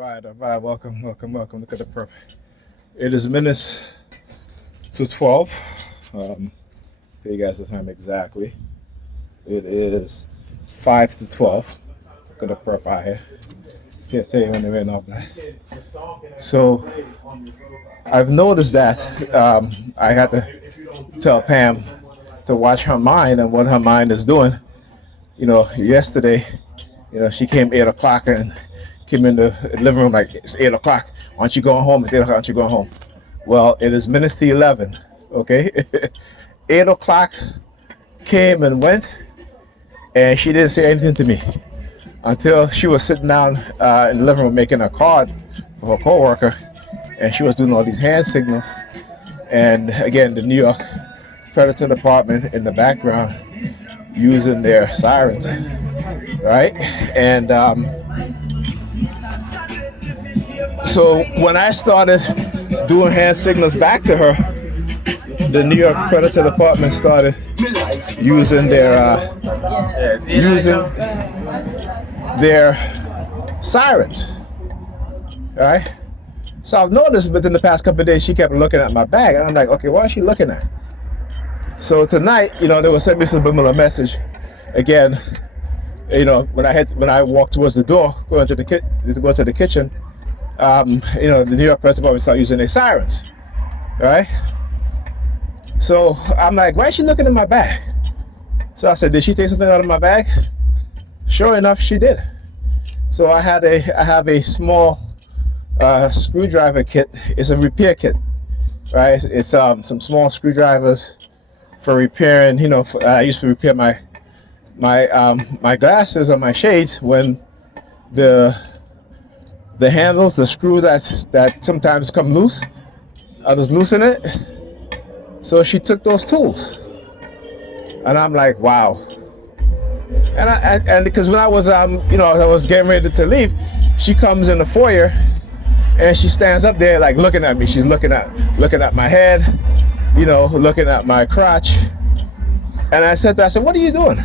All right. Welcome. Look at the prep. It is minutes to 12. Tell you guys the time exactly. It is 5 to 12. Look at the prep out here. See, I tell you when they went up. So I've noticed that I had to tell Pam to watch her mind and what her mind is doing. Yesterday, she came 8 o'clock and came in the living room like, it's 8 o'clock. Why aren't you going home? It's 8 o'clock. Why aren't you going home? Well, it is minutes to 11. Okay. 8 o'clock came and went, and she didn't say anything to me until she was sitting down in the living room making a card for her coworker, and she was doing all these hand signals. And again, the New York Predator Department in the background using their sirens, right? And so when I started doing hand signals back to her, the New York Predator Department started using their sirens, right? So I've noticed within the past couple of days she kept looking at my bag, and I'm like, okay, what is she looking at? So tonight, they will send me some similar message. Again, when I walked towards the door, go to the kitchen, the New York Predator Department start using their sirens, right? So I'm like, why is she looking in my bag? So I said, did she take something out of my bag? Sure enough, she did. So I have a small screwdriver kit. It's a repair kit, right? It's some small screwdrivers for repairing. I used to repair my glasses or my shades when the handles, the screw that sometimes come loose, I was loosen it. So she took those tools, and I'm like, wow. And because when I was I was getting ready to leave, she comes in the foyer, and she stands up there like looking at me. She's looking at my head, looking at my crotch. And I said, what are you doing?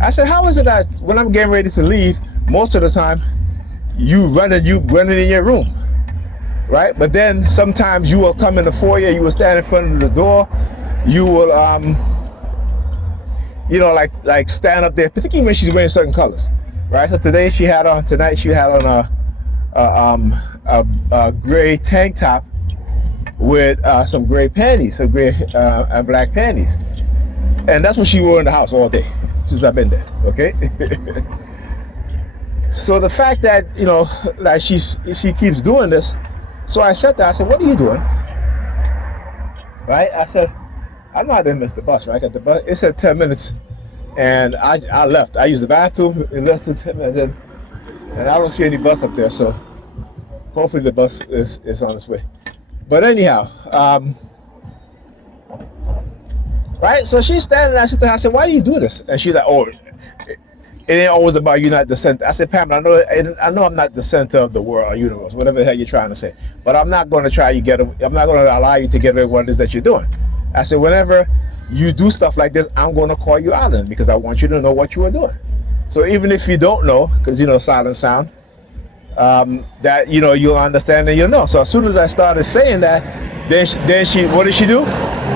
I said, how is it that when I'm getting ready to leave, most of the time you running in your room, right? But then sometimes you will come in the foyer, you will stand in front of the door, you will like stand up there, particularly when she's wearing certain colors, right? So tonight she had on a gray tank top with some gray panties, some gray and black panties, and that's what she wore in the house all day since I've been there. Okay. So the fact that that she keeps doing this, so I said to her, I said, what are you doing? Right? I said, I know I didn't miss the bus, right? I got the bus. It said 10 minutes, and I left. I used the bathroom in less than 10 minutes, and I don't see any bus up there. So hopefully the bus is on its way. But anyhow, right? So she's standing there. I said, why do you do this? And she's like, oh, it ain't always about you not the center. I said, Pam, I know I'm not the center of the world or universe, whatever the hell you're trying to say. But I'm not going to I'm not going to allow you to get away with what it is that you're doing. I said, whenever you do stuff like this, I'm going to call you out on it because I want you to know what you are doing. So even if you don't know, because silent sound, that you'll understand and you'll know. So as soon as I started saying that, then she what does she do?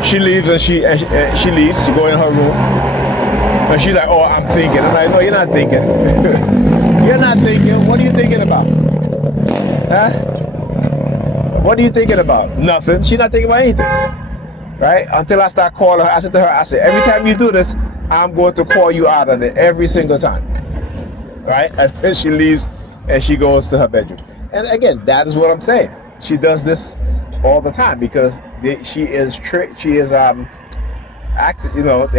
She leaves and she leaves. She go in her room. And she's like, oh, I'm thinking. I'm like, no, you're not thinking. You're not thinking. What are you thinking about? Huh? What are you thinking about? Nothing. She's not thinking about anything. Right? Until I start calling her. I said to her, every time you do this, I'm going to call you out on it every single time. Right? And then she leaves and she goes to her bedroom. And again, that is what I'm saying. She does this all the time because they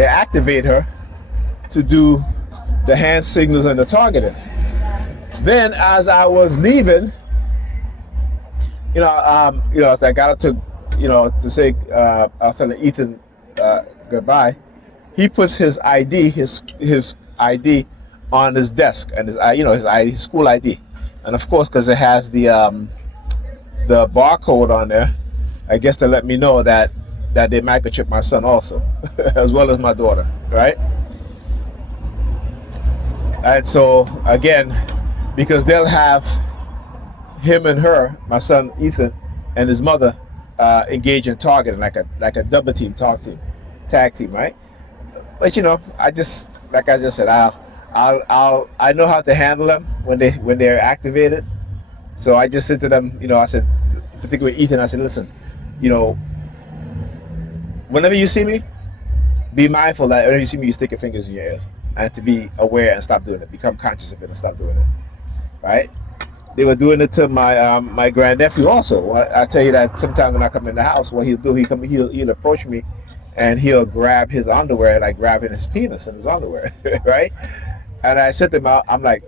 activate her to do the hand signals and the targeting. Then as I was leaving, as I got up to say, I was telling Ethan goodbye, he puts his ID on his desk, and his ID, his school ID, and of course because it has the barcode on there, I guess to let me know that they microchip my son also, as well as my daughter, right? And so again, because they'll have him and her, my son Ethan, and his mother, engage in targeting like a double team, tag team, right? But like I just said, I know how to handle them when they're activated. So I just said to them, I said, particularly Ethan, I said, listen, you know, whenever you see me, be mindful that whenever you see me, you stick your fingers in your ears, and to be aware and stop doing it. Become conscious of it and stop doing it. Right? They were doing it to my grandnephew also. I tell you that sometimes when I come in the house, what he'll do, he'll approach me, and he'll grab his underwear, like grabbing his penis in his underwear, right? And I said to him, I'm like,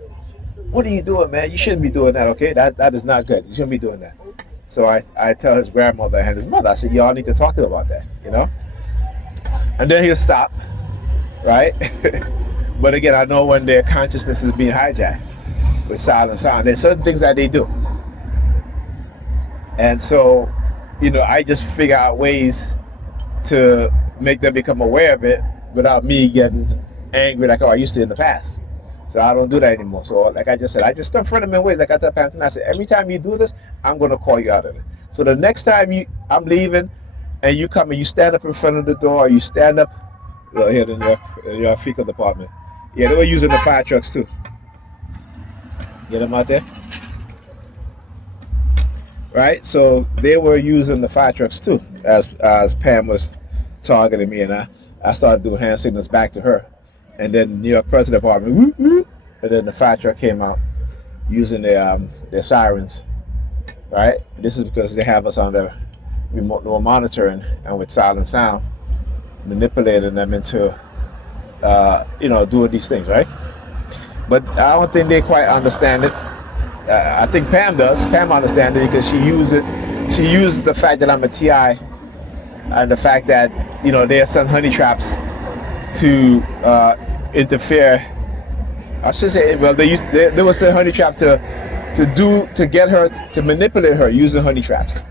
what are you doing, man? You shouldn't be doing that, okay? That is not good. You shouldn't be doing that. So I tell his grandmother and his mother, I said, y'all need to talk to him about that, And then he'll stop, right? But again, I know when their consciousness is being hijacked with silent sound. There's certain things that they do. And so, I just figure out ways to make them become aware of it without me getting angry like, I used to in the past. So I don't do that anymore. So like I just said, I just confront them in ways. Like I tell Pam, I said, every time you do this, I'm going to call you out of it. So the next time I'm leaving and you come and you stand up in front of the door, or you stand up here in your fecal department. Yeah, they were using the fire trucks too. Get them out there. Right? So they were using the fire trucks too, as Pam was targeting me, and I started doing hand signals back to her. And then New York Predators Department, whoop, whoop, and then the fire truck came out using their sirens. Right? This is because they have us on their remote monitoring, and with silent sound, manipulating them into doing these things, right? But I don't think they quite understand it. I think Pam does. Pam understands it because she uses the fact that I'm a TI, and the fact that they send honey traps to interfere. I should say, well, they would send honey trap to get her to manipulate her using honey traps.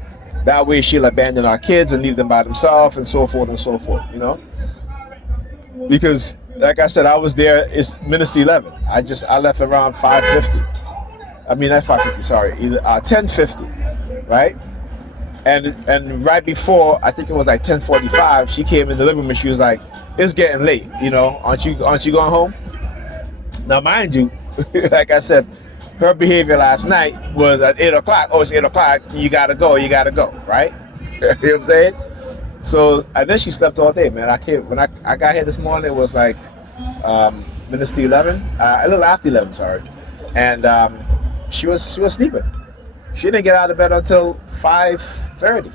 That way she'll abandon our kids and leave them by themselves, and so forth and so forth. Because like I said, I was there. It's minutes to 11. I left around 5:50. I mean, not 5:50. Sorry, 10:50, right? And right before, I think it was like 10:45. She came in the living room and she was like, "It's getting late. Aren't you going home?" Now, mind you, like I said, her behavior last night was at 8:00. Oh, it's 8:00. You gotta go. Right? You know what I'm saying? So, and then she slept all day, man. When I got here this morning, it was like minutes to 11, a little after 11, sorry, and she was sleeping. She didn't get out of bed until 5:30,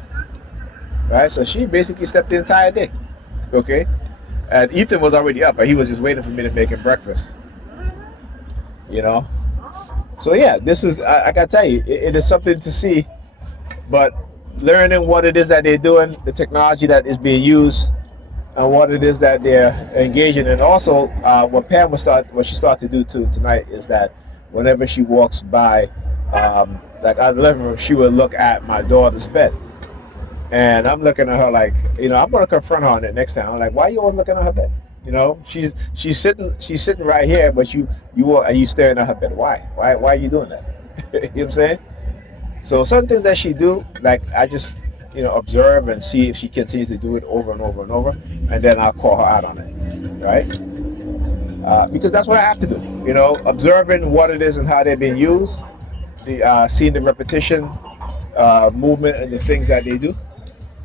right? So she basically slept the entire day, okay? And Ethan was already up, but he was just waiting for me to make him breakfast, So yeah, this is, I gotta tell you, it is something to see, but learning what it is that they're doing, the technology that is being used, and what it is that they're engaging in. Also, what Pam what she started to do tonight is that whenever she walks by, like out of the living room, she would look at my daughter's bed, and I'm looking at her like, I'm gonna confront her on it next time. I'm like, why are you always looking at her bed? She's sitting right here, but you staring at her bed. Why are you doing that? You know what I'm saying? So certain things that she do, like I just observe and see if she continues to do it over and over and over, and then I'll call her out on it, right? Because that's what I have to do, observing what it is and how they're being used, seeing the repetition, movement, and the things that they do.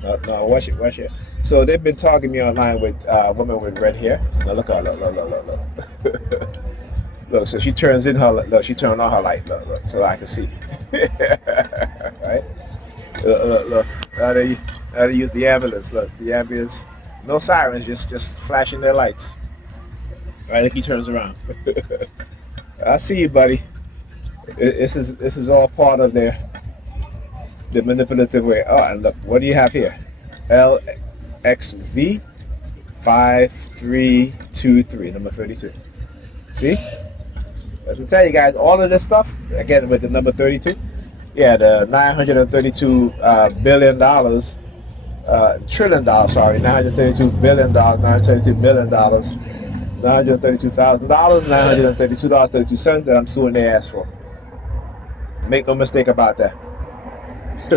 No, watch it. So they've been targeting me online with women with red hair. Now look. Look, so she turns in her, look, she turned on her light, look, so I can see. Right? Look. How they use the ambulance, look, the ambulance, no sirens, just flashing their lights. Right, look, he turns around. I see you, buddy. This is all part of the manipulative way. Oh, and look, what do you have here? LXV 5323, number 32. See? As I tell you guys, all of this stuff, again with the number 32, yeah, the $932 billion, trillion dollars, sorry, $932 billion, $932 million, $932,000, $932.32 that I'm suing their ass for. Make no mistake about that.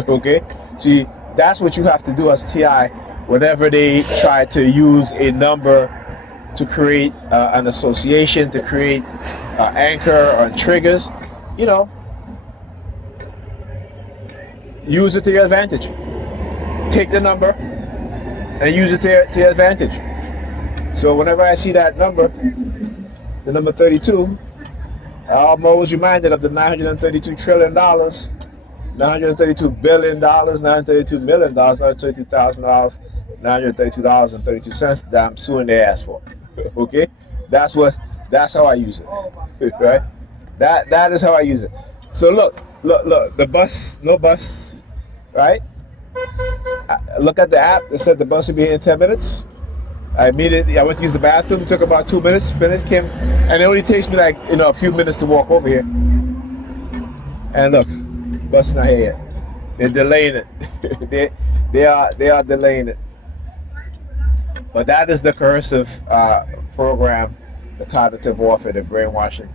Okay? See, that's what you have to do as TI whenever they try to use a number to create an association, to create anchor or triggers. You know, use it to your advantage. Take the number and use it to your advantage. So whenever I see that number, the number 32, I'm always reminded of the $932 trillion, $932 billion, $932 million, $932,000, $932.32 that I'm suing their ass for. Okay, that's how I use it, right? That is how I use it. So look, the bus, no bus, right? Look at the app that said the bus will be here in 10 minutes. I went to use the bathroom. It took about 2 minutes. Finished, came, and it only takes me like a few minutes to walk over here. And look, bus not here yet. They're delaying it. they are delaying it. But that is the coercive program, the cognitive warfare, the brainwashing,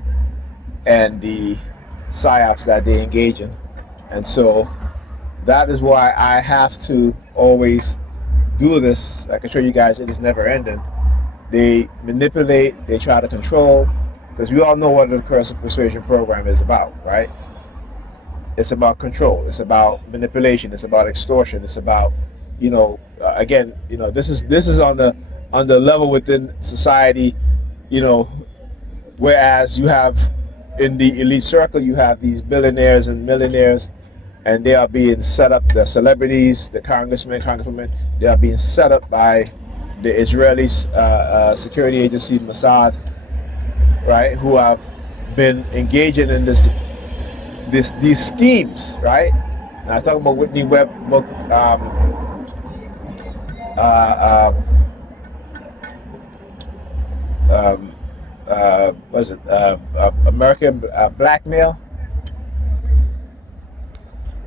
and the psyops that they engage in. And so that is why I have to always do this. I can show you guys it is never ending. They manipulate, they try to control, because we all know what the coercive persuasion program is about, right? It's about control, it's about manipulation, it's about extortion, it's about, again, this is on the level within society, whereas you have in the elite circle, you have these billionaires and millionaires, and they are being set up, the celebrities, the congressmen, congresswomen, they are being set up by the Israeli security agency, Mossad, right, who have been engaging in these schemes, right? And I talk about Whitney Webb book, what is it, American Blackmail,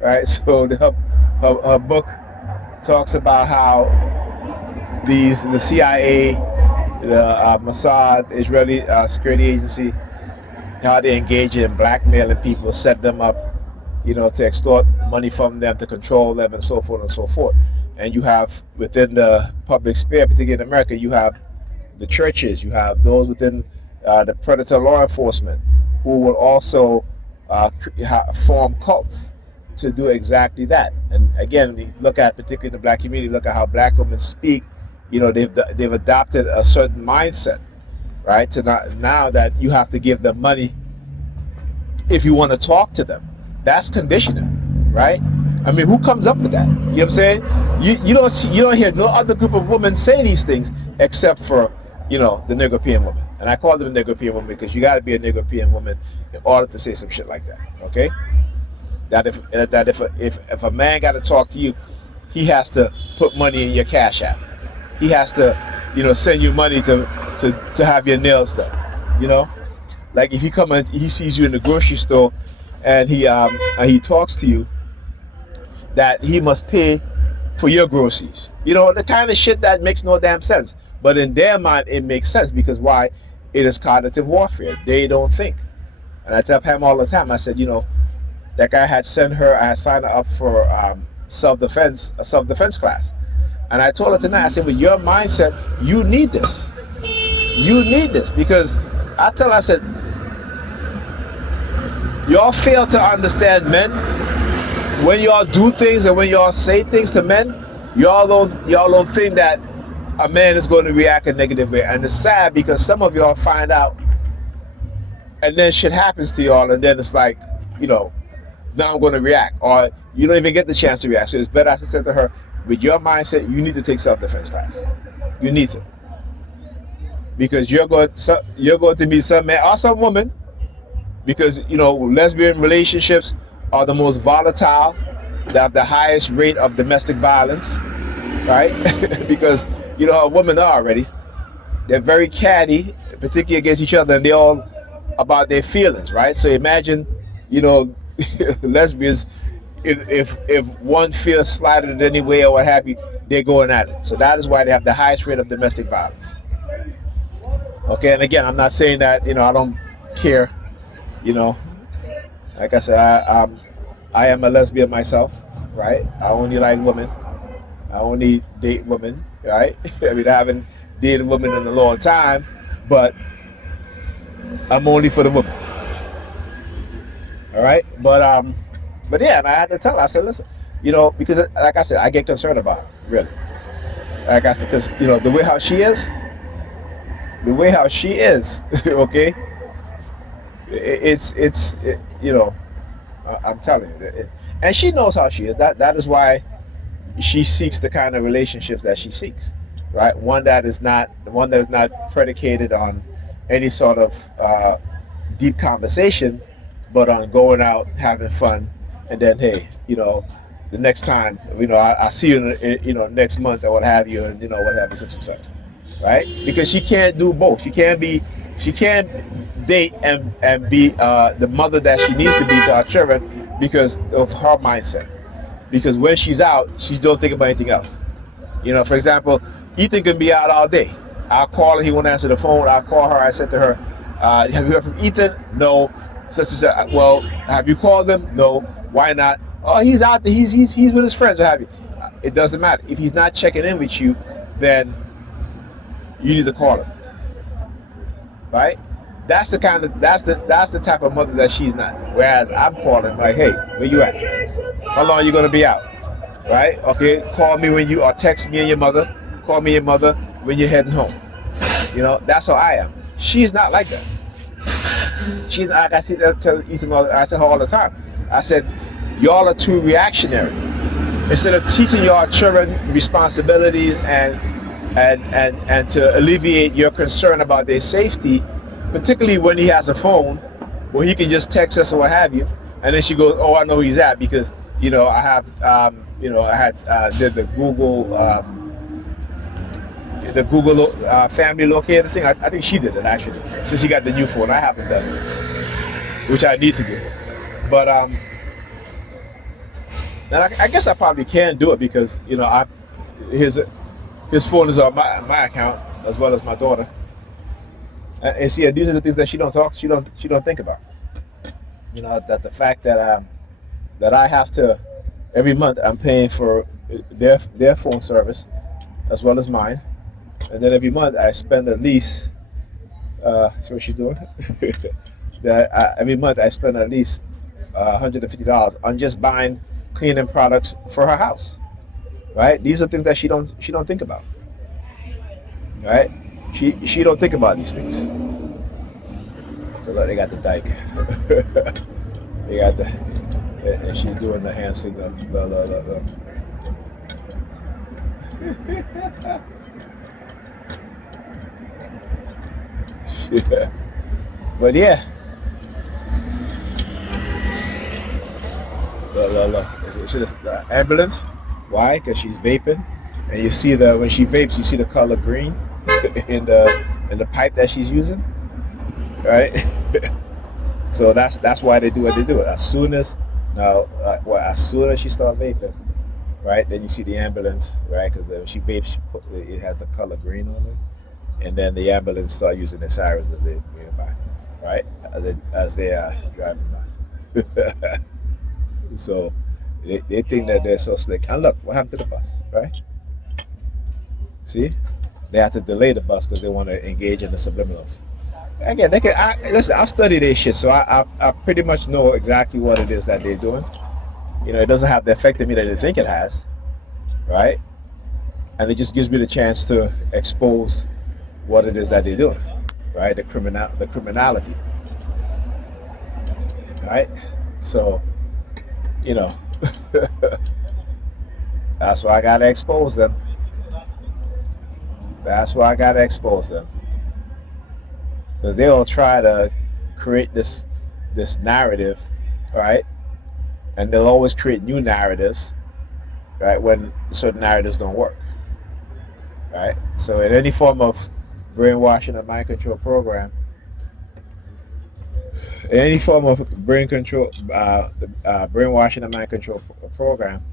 right? So her book talks about how the CIA, the Mossad, Israeli security agency, how they engage in blackmailing people, set them up, to extort money from them, to control them, and so forth and so forth. And you have within the public sphere, particularly in America, you have the churches, you have those within the predator law enforcement who will also form cults to do exactly that. And again, you look at, particularly in the black community, look at how black women speak. They've adopted a certain mindset, right? To now that you have to give them money if you want to talk to them. That's conditioning, right? I mean, who comes up with that? You know what I'm saying? You don't hear no other group of women say these things except for the Negropean woman. And I call them a Negropean woman because you got to be a Negropean woman in order to say some shit like that. Okay? That if a man got to talk to you, he has to put money in your Cash App. He has to send you money to have your nails done. Like if he sees you in the grocery store and he talks to you, that he must pay for your groceries. The kind of shit that makes no damn sense. But in their mind, it makes sense because why? It is cognitive warfare. They don't think. And I tell Pam all the time, I said, that guy had signed her up for a self-defense class. And I told her tonight, I said, with your mindset, you need this. You need this because I said, y'all fail to understand men. When y'all do things and when y'all say things to men, y'all don't think that a man is going to react a negative way. And it's sad because some of y'all find out and then shit happens to y'all and then it's like, now I'm going to react, or you don't even get the chance to react. So it's better, as I said to her, with your mindset, you need to take self-defense class. You need to, because you're going to meet some man or some woman, because lesbian relationships are the most volatile. They have the highest rate of domestic violence, right? Because how women are already. They're very catty, particularly against each other, and they're all about their feelings, right? So imagine, lesbians, if one feels slighted in any way or what have you, they're going at it. So that is why they have the highest rate of domestic violence. Okay, and again, I'm not saying that I don't care, Like I said, I am a lesbian myself, right? I only like women. I only date women, right? I mean, I haven't dated women in a long time, but I'm only for the women. All right, but yeah, and I had to tell her. I said, listen, because like I said, I get concerned about her, really. Like I said, because the way how she is, okay, I'm telling you, and she knows how she is. That is why she seeks the kind of relationships that she seeks, right? One that is not predicated on any sort of deep conversation, but on going out, having fun, and then hey, the next time, I see you, next month or what have you, and what have you, such and such, right? Because she can't do both. She can't date and be the mother that she needs to be to our children because of her mindset. Because when she's out, she don't think about anything else. For example, Ethan can be out all day. I'll call her, he won't answer the phone. I'll call her. I said to her, "Have you heard from Ethan?" No. Such and such. Well, have you called him? No. Why not? Oh, he's out there. He's with his friends. What have you? It doesn't matter. If he's not checking in with you, then you need to call him, right? That's the type of mother that she's not. Whereas I'm calling like, hey, where you at? How long are you gonna be out? Right? Okay, call me when you or text me and your mother. Call me your mother when you're heading home. That's how I am. She's not like that. She's like I see that tell Ethan I tell her all the time. I said, y'all are too reactionary. Instead of teaching your children responsibilities and to alleviate your concern about their safety, particularly when he has a phone where he can just text us or what have you, and then she goes, "Oh, I know where he's at because I have I had did the Google family locator thing. I think she did it actually since she got the new phone. I haven't done it, which I need to do, but and I guess I probably can do it because his his phone is on my account as well as my daughter. And see, these are the things that she don't think about. That the fact that I have to every month I'm paying for their phone service as well as mine, and then every month I spend at least see what she's doing. Every month I spend at least $150 on just buying cleaning products for her house. Right? These are things that she don't think about. Right? She don't think about these things. So look, they got the dike. They got the, and she's doing the hand signal. Look. Yeah. But yeah. Look. You see the ambulance? Why? Because she's vaping, and you see when she vapes, you see the color green in the pipe that she's using, right? So that's why they do what they do. As soon as she starts vaping, right? Then you see the ambulance, right? Because when she vapes, it has the color green on it, and then the ambulance start using the sirens as they go by, right? As they are driving by. So they think that they're so slick. And look, what happened to the bus, right? See, they have to delay the bus because they want to engage in the subliminals. Again, listen. I've studied this shit, so I pretty much know exactly what it is that they're doing. It doesn't have the effect on me that they think it has, right? And it just gives me the chance to expose what it is that they're doing, right? The criminality, right? So, that's why I gotta expose them. That's why I gotta expose them. Because they'll try to create this narrative, right? And they'll always create new narratives, right? When certain narratives don't work, right? So in any form of brainwashing and mind control program, any form of brainwashing and mind control program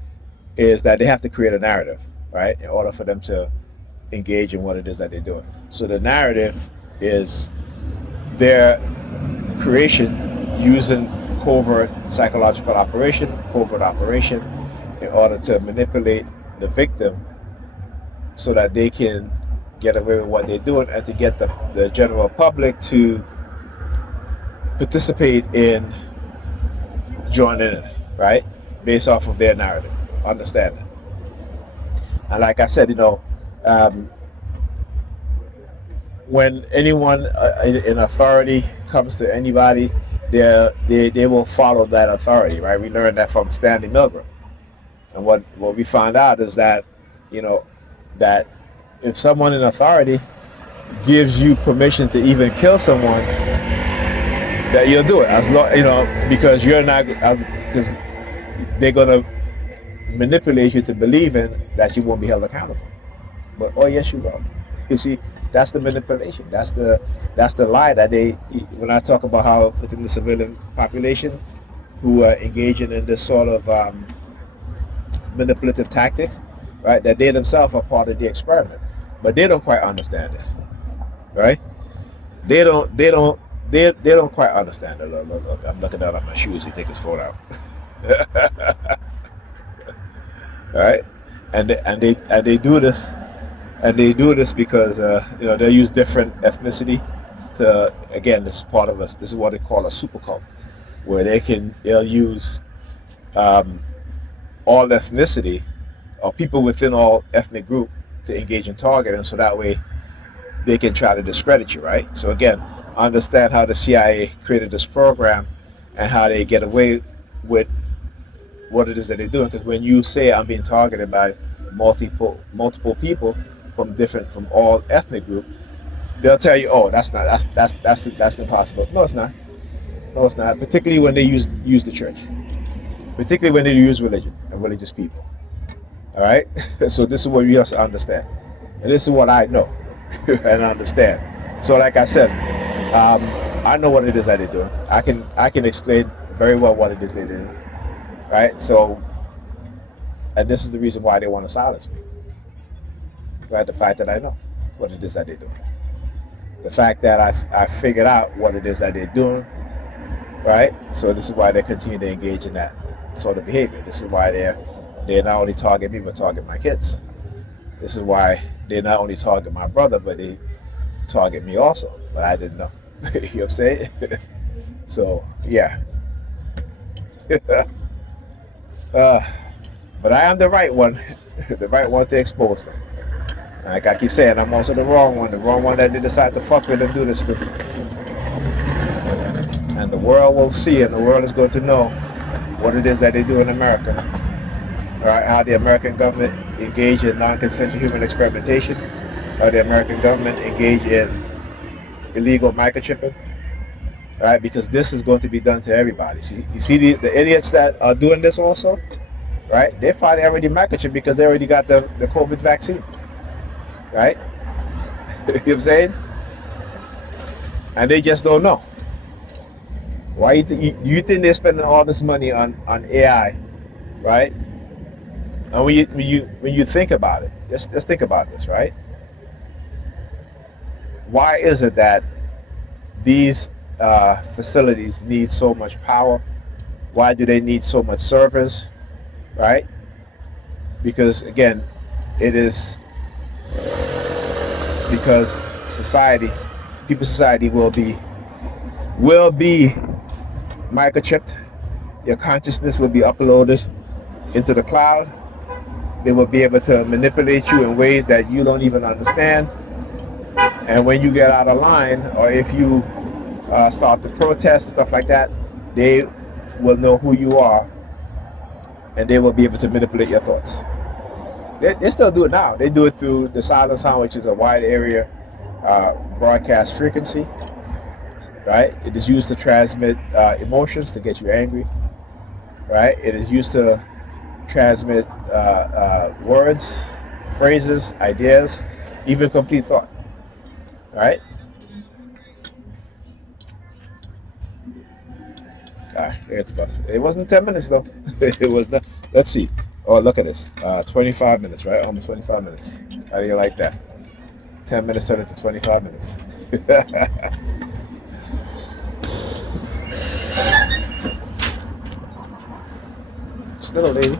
is that they have to create a narrative, right? In order for them to engage in what it is that they're doing. So the narrative is their creation using covert psychological operation, covert operation, in order to manipulate the victim so that they can get away with what they're doing and to get the general public to participate in joining in, right? Based off of their narrative, understanding. And like I said, um, when anyone in authority comes to anybody, they will follow that authority, right? We learned that from Stanley Milgram. And what we found out is that, that if someone in authority gives you permission to even kill someone, that you'll do it, as long, because you're not, because they're gonna manipulate you to believing that you won't be held accountable. But oh yes, you will. You see, that's the manipulation. That's the lie that they. When I talk about how within the civilian population who are engaging in this sort of manipulative tactics, right? That they themselves are part of the experiment, but they don't quite understand it, right? They don't quite understand it. Look, I'm looking down at my shoes. He take his phone out. All right, and they do this, because they use different ethnicity to, again, this is part of us. This is what they call a super cult, where they'll use all ethnicity or people within all ethnic group to engage in targeting, so that way they can try to discredit you, right? So again, understand how the CIA created this program and how they get away with what it is that they're doing. Because when you say I'm being targeted by multiple people from all ethnic groups, they'll tell you, oh, that's impossible. No, it's not. No, it's not. Particularly when they use the church. Particularly when they use religion and religious people. All right. So this is what we have to understand, and this is what I know and understand. So, like I said, I know what it is that they're doing. I can explain very well what it is they're doing. Right. So, and this is the reason why they want to silence me. Right. The fact that I know what it is that they're doing. The fact that I figured out what it is that they're doing. Right. So this is why they continue to engage in that sort of behavior. This is why they not only target me but target my kids. This is why they not only target my brother but they target me also. But I didn't know. You know what I'm saying? So yeah. But I am the right one, the right one to expose them. And like I keep saying, I'm also the wrong one that they decide to fuck with and do this to. And the world will see, and the world is going to know what it is that they do in America. All right, how the American government engage in non-consensual human experimentation, how the American government engage in illegal microchipping. All right, because this is going to be done to everybody. See, you see the idiots that are doing this also, right? They're probably already microchipped because they already got the COVID vaccine, right? You know what I'm saying? And they just don't know. Why you think they're spending all this money on AI, right? And when you think about it, just think about this, right? Why is it that these facilities need so much power? Why do they need so much servers, right? Because again, it is because people's society will be microchipped. Your consciousness will be uploaded into the cloud. They will be able to manipulate you in ways that you don't even understand. And when you get out of line, or if you start to protest and stuff like that, they will know who you are, and they will be able to manipulate your thoughts. They still do it now. They do it through the silent sound, which is a wide area broadcast frequency. Right? It is used to transmit emotions, to get you angry. Right? It is used to transmit words, phrases, ideas, even complete thought. Right? Here it goes. It wasn't 10 minutes though. It was not. Let's see. Oh, look at this. 25 minutes, right? Almost 25 minutes. How do you like that? 10 minutes turned into 25 minutes. This little lady.